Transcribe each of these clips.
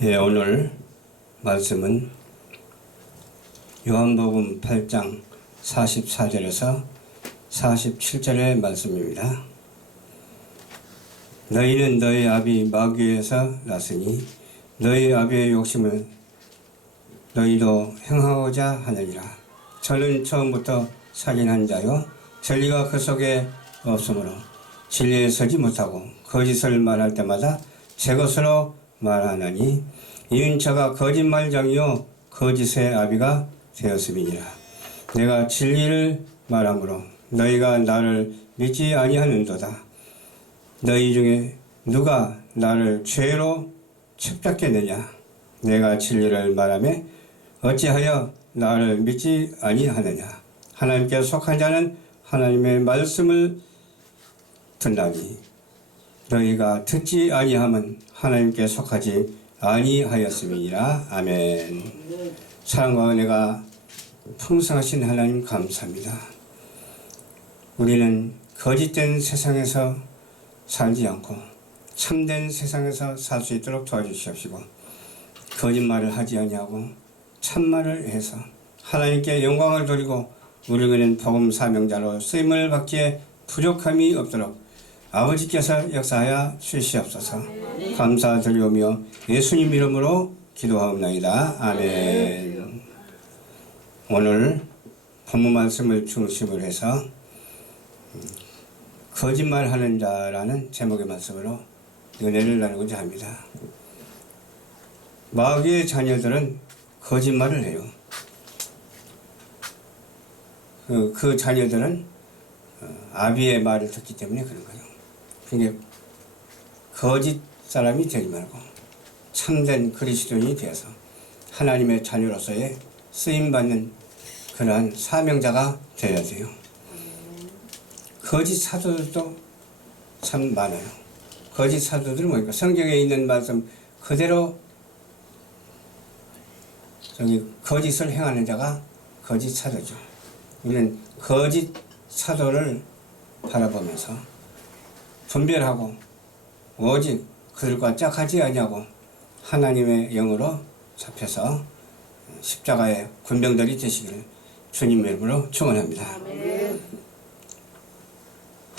오늘 말씀은 요한복음 8장 44절에서 47절의 말씀입니다. 너희는 너희 아비 마귀에서 났으니 너희 아비의 욕심을 너희도 행하고자 하느니라. 저는 처음부터 살인한 자요 진리가 그 속에 없으므로 진리에 서지 못하고 거짓을 말할 때마다 제 것으로 말하나니 이는 저가 거짓말장이요 거짓의 아비가 되었음이니라. 내가 진리를 말하므로 너희가 나를 믿지 아니하는도다. 너희 중에 누가 나를 죄로 책잡겠느냐. 내가 진리를 말하며 어찌하여 나를 믿지 아니하느냐. 하나님께 속한 자는 하나님의 말씀을 듣나니 너희가 듣지 아니함은 하나님께 속하지 아니하였음이니라. 아멘. 사랑과 은혜가 풍성하신 하나님 감사합니다. 우리는 거짓된 세상에서 살지 않고 참된 세상에서 살 수 있도록 도와주시옵시고 거짓말을 하지 아니하고 참말을 해서 하나님께 영광을 돌리고 우리는 복음 사명자로 쓰임을 받기에 부족함이 없도록 아버지께서 역사하여 주시옵소서. 감사드리오며 예수님 이름으로 기도하옵나이다. 아멘. 오늘 본문 말씀을 중심으로 해서 거짓말하는 자라는 제목의 말씀으로 은혜를 나누고자 합니다. 마귀의 자녀들은 거짓말을 해요. 그 자녀들은 아비의 말을 듣기 때문에 그런 거예요. 그러니까 거짓 사람이 되지 말고 참된 그리스도인이 되어서 하나님의 자녀로서의 쓰임받는 그러한 사명자가 되어야 돼요. 거짓 사도들도 참 많아요. 거짓 사도들은 뭐니까 성경에 있는 말씀 그대로 거짓을 행하는 자가 거짓 사도죠. 우리는 거짓 사도를 바라보면서 분별하고 오직 그들과 짝하지 아니하고 하나님의 영으로 잡혀서 십자가의 군병들이 되시기를 주님 이름으로 축원합니다. 아멘.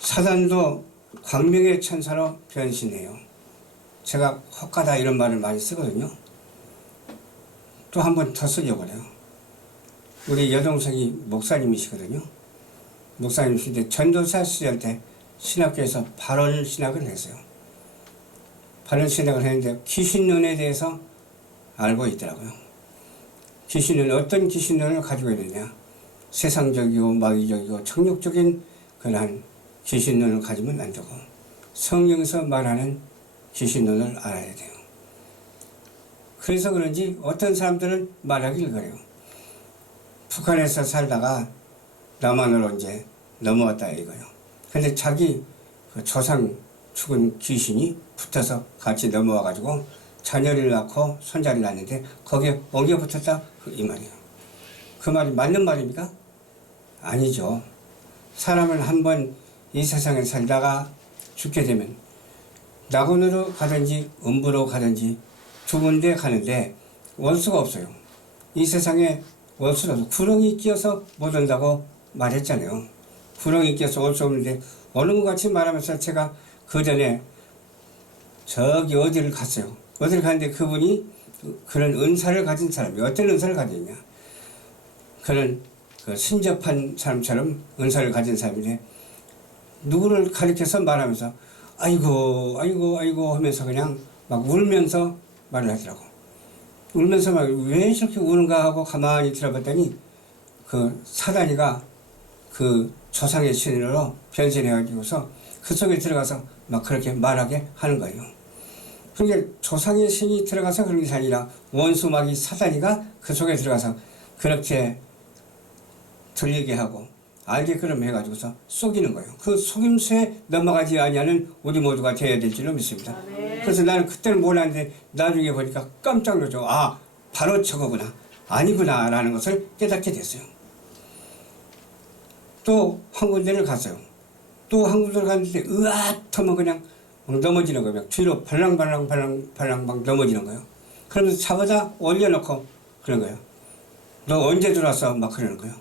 사단도 광명의 천사로 변신해요. 제가 혹하다 이런 말을 많이 쓰거든요. 또 한 번 더 쓰려고 그래요. 우리 여동생이 목사님이시거든요. 목사님이신데 전도사 시절 때 신학교에서 발언 신학을 했어요. 발언 신학을 했는데 귀신론에 대해서 알고 있더라고요. 귀신은 어떤 귀신론을 가지고 있느냐. 세상적이고 마귀적이고 정욕적인 그러한 귀신론을 가지면 안 되고 성경에서 말하는 귀신론을 알아야 돼요. 그래서 그런지 어떤 사람들은 말하길 그래요. 북한에서 살다가 남한으로 이제 넘어왔다 이거요. 근데 자기 그 조상 죽은 귀신이 붙어서 같이 넘어와가지고 자녀를 낳고 손자를 낳는데 거기에 엉겨 붙었다 이 말이에요. 그 말이 맞는 말입니까? 아니죠. 사람은 한번 이 세상에 살다가 죽게 되면 낙원으로 가든지 음부로 가든지 두 군데 가는데 올 수가 없어요. 이 세상에 올 수가 없어. 구렁이 끼어서 못 온다고 말했잖아요. 구렁이 끼어서 올 수 없는데 오는 것 같이 말하면서 제가 그 전에 저기 어디를 갔어요. 어디를 갔는데 그분이 그런 은사를 가진 사람이 어떤 은사를 가졌냐. 그런 그 신접한 사람처럼 은사를 가진 사람인데 누구를 가리켜서 말하면서 아이고 아이고 아이고 하면서 그냥 막 울면서 말을 하더라고. 울면서 막 왜 저렇게 우는가 하고 가만히 들어봤더니 그 사단이가 그 조상의 신으로 변신해가지고서 그 속에 들어가서 막 그렇게 말하게 하는 거예요. 그러니까 조상의 신이 들어가서 그런 게 아니라 원수 마귀 사단이가 그 속에 들어가서 그렇게 들리게 하고 알게끔 해가지고서 속이는 거예요. 그 속임수에 넘어가지 아니하는 우리 모두가 되어야 될 줄로 믿습니다. 그래서 나는 그때는 몰랐는데 나중에 보니까 깜짝 놀죠. 아, 바로 저거구나. 아니구나 라는 것을 깨닫게 됐어요. 또 한 군데를 갔어요. 또 한 군데를 갔는데 으앗 하면 그냥 막 넘어지는 거예요. 뒤로 발랑발랑 넘어지는 거예요. 그러면서 잡아다 올려놓고 그런 거예요. 너 언제 들어왔어? 막 그러는 거예요.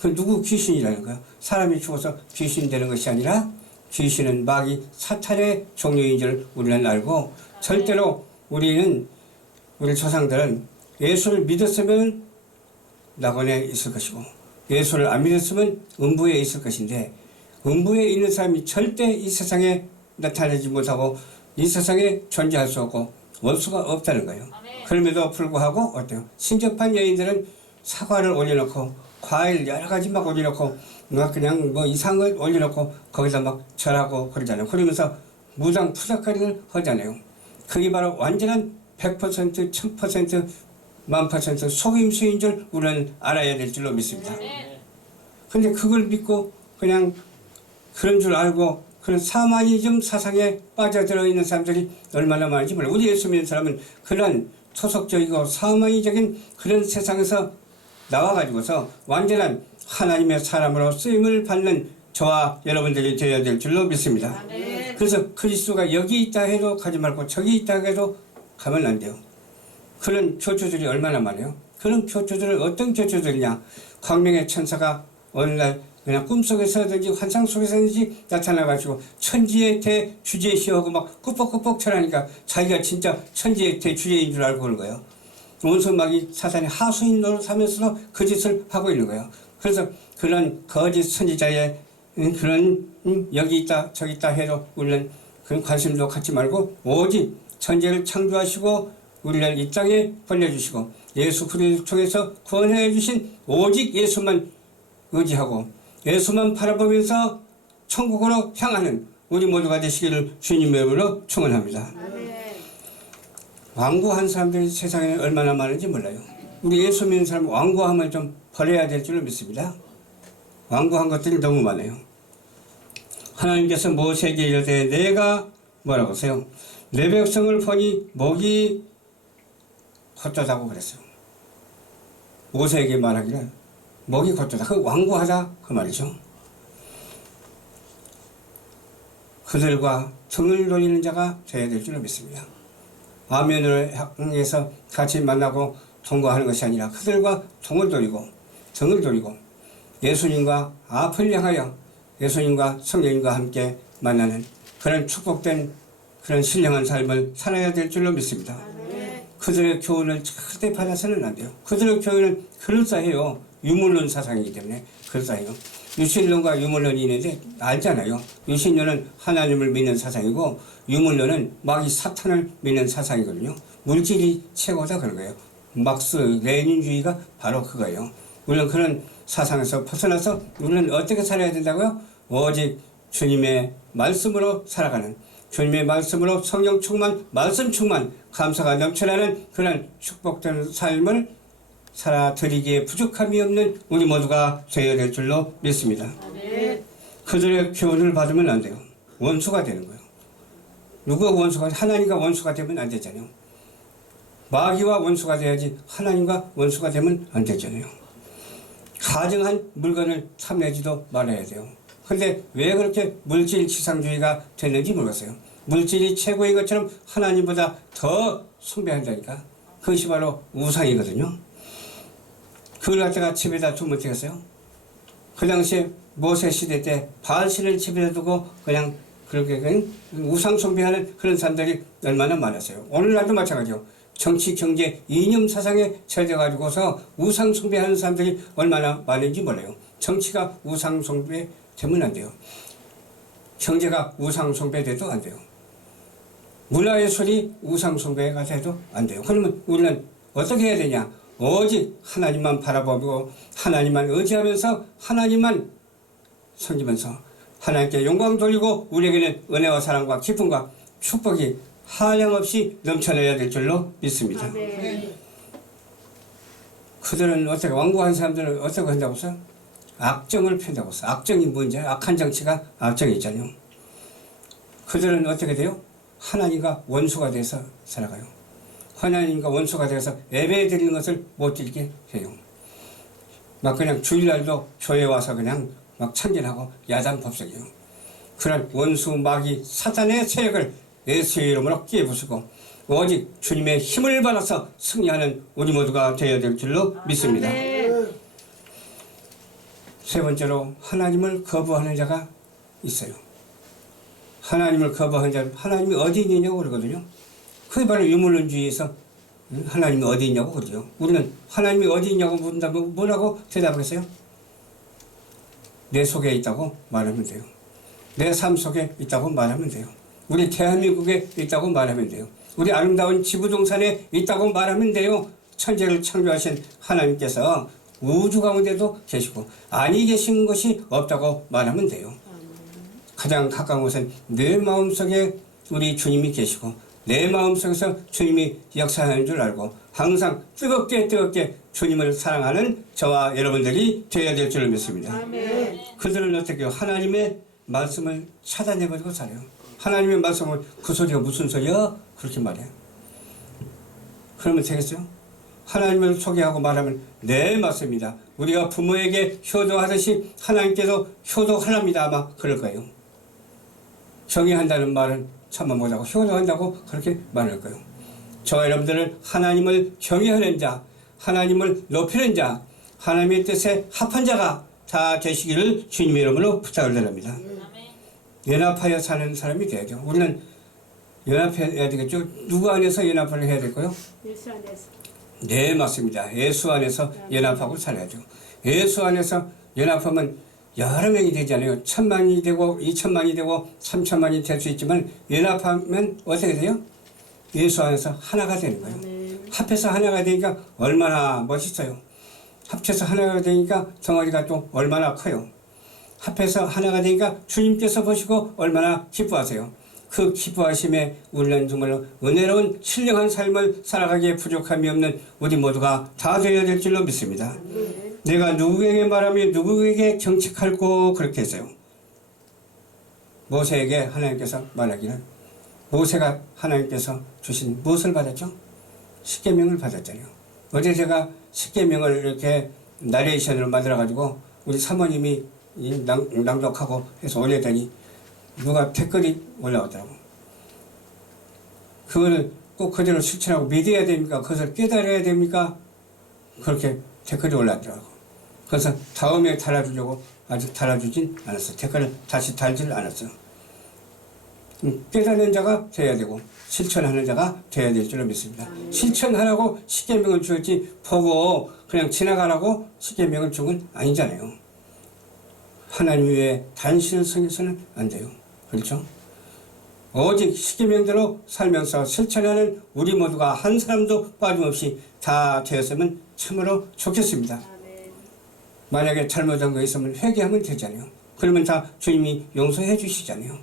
그 누구 귀신이라는 거예요. 사람이 죽어서 귀신 되는 것이 아니라 귀신은 마귀 사탄의 종류인 줄 우리는 알고 절대로 우리 조상들은 예수를 믿었으면 낙원에 있을 것이고 예수를 안 믿었으면 음부에 있을 것인데 음부에 있는 사람이 절대 이 세상에 나타나지 못하고 이 세상에 존재할 수 없고 원수가 없다는 거예요. 그럼에도 불구하고 어때요? 신접한 여인들은 사과를 올려놓고 과일 여러 가지 막 올려놓고 막 그냥 뭐 이상한 걸 올려놓고 거기다 막 절하고 그러잖아요. 그러면서 무당 푸석거리를 하잖아요. 그게 바로 완전한 100%, 1000%, 1000% 속임수인 줄 우리는 알아야 될 줄로 믿습니다. 근데 그걸 믿고 그냥 그런 줄 알고 그런 사마니즘 사상에 빠져들어 있는 사람들이 얼마나 많은지 몰라요. 우리 예수 믿는 사람은 그런 토속적이고 사마니적인 그런 세상에서 나와가지고서 완전한 하나님의 사람으로 쓰임을 받는 저와 여러분들이 되어야 될 줄로 믿습니다. 그래서 그리스도가 여기 있다 해도 가지 말고 저기 있다 해도 가면 안 돼요. 그런 교주들이 얼마나 많아요. 그런 교주들은 어떤 교주들이냐. 광명의 천사가 어느 날 그냥 꿈속에서든지 환상 속에서든지 나타나가지고 천지의 대주제시하고 막 꾸벅꾸벅 절하니까 자기가 진짜 천지의 대주제인 줄 알고 그런 거예요. 원수막이 사탄의 하수인 노릇하면서도 그 짓을 하고 있는 거예요. 그래서 그런 거짓 선지자의 그런 여기 있다 저기 있다 해도 우리는 그런 관심도 갖지 말고 오직 천지를 창조하시고 우리를 이 땅에 벌려주시고 예수 그리스도 통해서 구원해 주신 오직 예수만 의지하고 예수만 바라보면서 천국으로 향하는 우리 모두가 되시기를 주님의 이름으로 축원합니다. 완고한 사람들이 세상에 얼마나 많은지 몰라요. 우리 예수 믿는 사람 완고함을 좀 버려야 될 줄로 믿습니다. 완고한 것들이 너무 많아요. 하나님께서 모세에게 이르되 내가 뭐라고 하세요? 내 백성을 보니 목이 헛되다고 그랬어요. 모세에게 말하기를 목이 헛되다. 그 완고하다 그 말이죠. 그들과 등을 돌리는 자가 되어야 될 줄로 믿습니다. 아멘을 향해서 같이 만나고 통과하는 것이 아니라 그들과 등을 돌리고 예수님과 앞을 향하여 예수님과 성령님과 함께 만나는 그런 축복된 그런 신령한 삶을 살아야 될 줄로 믿습니다. 그들의 교훈을 절대 받아서는 안 돼요. 그들의 교훈은 그럴싸해요. 유물론 사상이기 때문에 그럴싸해요. 유신론과 유물론이 있는데 알잖아요. 유신론은 하나님을 믿는 사상이고 유물론은 마귀 사탄을 믿는 사상이거든요. 물질이 최고다 그런 거예요. 막스 레닌주의가 바로 그거예요. 물론 그런 사상에서 벗어나서 우리는 어떻게 살아야 된다고요? 오직 주님의 말씀으로 살아가는 주님의 말씀으로 성령 충만, 말씀 충만, 감사가 넘쳐나는 그런 축복된 삶을 살아드리기에 부족함이 없는 우리 모두가 되어야 될 줄로 믿습니다. 그들의 교훈을 받으면 안 돼요. 원수가 되는 거예요. 누가 원수가, 하나님과 원수가 되면 안 되잖아요. 마귀와 원수가 돼야지 하나님과 원수가 되면 안 되잖아요. 가증한 물건을 탐내지도 말아야 돼요. 근데 왜 그렇게 물질 지상주의가 됐는지 모르겠어요. 물질이 최고인 것처럼 하나님보다 더 숭배한다니까. 그것이 바로 우상이거든요. 그걸 갖다가 집에다 두면 되겠어요? 그 당시에 모세 시대 때 바알신을 집에다 두고 그냥 그렇게 그냥 우상 숭배하는 그런 사람들이 얼마나 많았어요. 오늘날도 마찬가지요. 정치, 경제, 이념 사상에 처해져가지고서 우상 숭배하는 사람들이 얼마나 많은지 몰라요. 정치가 우상 숭배 되면 안 돼요. 경제가 우상 숭배돼도 안 돼요. 문화예술이 우상 숭배가 돼도 안 돼요. 그러면 우리는 어떻게 해야 되냐? 오직 하나님만 바라보고 하나님만 의지하면서 하나님만 섬기면서 하나님께 영광 돌리고 우리에게는 은혜와 사랑과 기쁨과 축복이 한량없이 넘쳐나야 될 줄로 믿습니다. 그들은 어떻게 완고한 사람들은 어떻게 한다고 해서 악정을 핀다고 해서 악정이 뭔지 악한 정치가 악정이 있잖아요. 그들은 어떻게 돼요? 하나님과 원수가 돼서 살아가요. 하나님과 원수가 돼서 예배 드리는 것을 못 드리게 해요. 막 그냥 주일날도 교회 와서 그냥 막 참견하고 야단 법석이에요. 그런 원수 마귀 사탄의 세력을 예수의 이름으로 깨부수고 오직 주님의 힘을 받아서 승리하는 우리 모두가 되어야 될 줄로 믿습니다. 세 번째로 하나님을 거부하는 자가 있어요. 하나님을 거부하는 자, 하나님이 어디 있느냐고 그러거든요. 그게 바로 유물론주의에서 하나님이 어디 있냐고 그러죠. 우리는 하나님이 어디 있냐고 묻는다면 뭐라고 대답하겠어요? 내 속에 있다고 말하면 돼요. 내 삶 속에 있다고 말하면 돼요. 우리 대한민국에 있다고 말하면 돼요. 우리 아름다운 지구동산에 있다고 말하면 돼요. 천지를 창조하신 하나님께서 우주 가운데도 계시고 아니 계신 것이 없다고 말하면 돼요. 가장 가까운 곳은 내 마음속에 우리 주님이 계시고 내 마음속에서 주님이 역사하는 줄 알고 항상 뜨겁게 주님을 사랑하는 저와 여러분들이 되어야 될 줄을 믿습니다. 그들은 어떻게 하나님의 말씀을 차단해버리고 살아요. 하나님의 말씀을 그 소리가 무슨 소리야? 그렇게 말해요. 그러면 되겠어요? 하나님을 소개하고 말하면 네 맞습니다. 우리가 부모에게 효도하듯이 하나님께도 효도하랍니다. 아마 그럴 거예요. 경외한다는 말은 참아 못하고 효도한다고 그렇게 말할 거예요. 저와 여러분들은 하나님을 경외하는 자, 하나님을 높이는 자, 하나님의 뜻에 합한 자가 다 되시기를 주님의 이름으로 부탁을 드립니다. 연합하여 사는 사람이 돼야죠. 우리는 연합해야 되겠죠. 누구 안에서 연합을 해야 될까요? 예수 안에서. 네 맞습니다. 예수 안에서 연합하고 살아야죠. 예수 안에서 연합하면 여러 명이 되잖아요. 1000만이 되고 2000만이 되고 3000만이 될 수 있지만 연합하면 어떻게 돼요? 예수 안에서 하나가 되는 거예요. 합해서 하나가 되니까 얼마나 멋있어요. 합쳐서 하나가 되니까 덩어리가 또 얼마나 커요. 합해서 하나가 되니까 주님께서 보시고 얼마나 기뻐하세요. 그 기뻐하심에 우리는 정말 은혜로운 신령한 삶을 살아가기에 부족함이 없는 우리 모두가 다 되어야 될 줄로 믿습니다. 내가 누구에게 말하며 누구에게 경책할꼬 그렇게 했어요. 모세에게 하나님께서 말하기를 모세가 하나님께서 주신 무엇을 받았죠? 십계명을 받았잖아요. 어제 제가 십계명을 이렇게 나레이션으로 만들어가지고 우리 사모님이 낭독하고 해서 올렸더니 누가 댓글이 올라오더라고. 그거를 꼭 그대로 실천하고 믿어야 됩니까? 그것을 깨달아야 됩니까? 그렇게 댓글이 올라왔더라고. 그래서 다음에 달아주려고 아직 달아주진 않았어. 댓글을 다시 달지를 않았어. 깨닫는 자가 돼야 되고 실천하는 자가 돼야 될 줄로 믿습니다. 실천하라고 십계명을 주었지 보고 그냥 지나가라고 십계명을 준 건 아니잖아요. 하나님 외에 단신을 섬겨서는 안 돼요. 그렇죠? 오직 십계명대로 살면서 실천하는 우리 모두가 한 사람도 빠짐없이 다 되었으면 참으로 좋겠습니다. 만약에 잘못한 거 있으면 회개하면 되잖아요. 그러면 다 주님이 용서해 주시잖아요.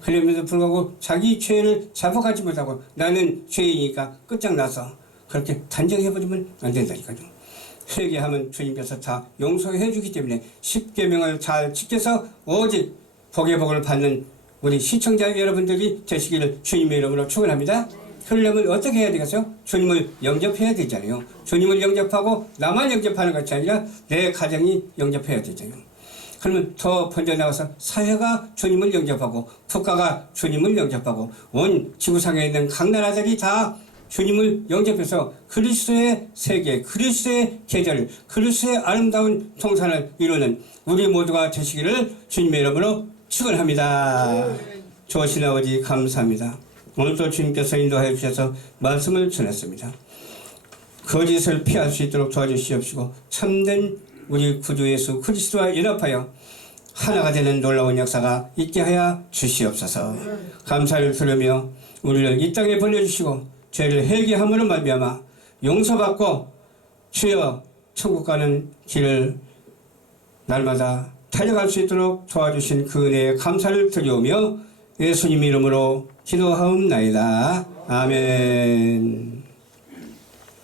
그럼에도 불구하고 자기 죄를 잡아가지 못하고 나는 죄이니까 끝장나서 그렇게 단정해버리면 안 된다니까요. 회개하면 주님께서 다 용서해 주기 때문에 십계명을 잘 지켜서 오직 복의 복을 받는 우리 시청자 여러분들이 되시기를 주님의 이름으로 축원합니다. 그러려면 어떻게 해야 되겠어요? 주님을 영접해야 되잖아요. 주님을 영접하고 나만 영접하는 것이 아니라 내 가정이 영접해야 되잖아요. 그러면 더 번져나가서 사회가 주님을 영접하고 국가가 주님을 영접하고 온 지구상에 있는 각 나라들이 다 주님을 영접해서 그리스도의 세계, 그리스도의 계절, 그리스도의 아름다운 통산을 이루는 우리 모두가 되시기를 주님의 이름으로 축원합니다. 좋으신 아버지 감사합니다. 오늘도 주님께서 인도하여 주셔서 말씀을 전했습니다. 거짓을 피할 수 있도록 도와주시옵시고 참된 우리 구주 예수 그리스도와 연합하여 하나가 되는 놀라운 역사가 있게 하여 주시옵소서. 감사를 들으며 우리를 이 땅에 보내주시고 죄를 회개함으로 말미암아 용서받고 주여 천국 가는 길을 날마다 달려갈 수 있도록 도와주신 그 은혜에 감사를 드리오며 예수님 이름으로 기도하옵나이다. 아멘.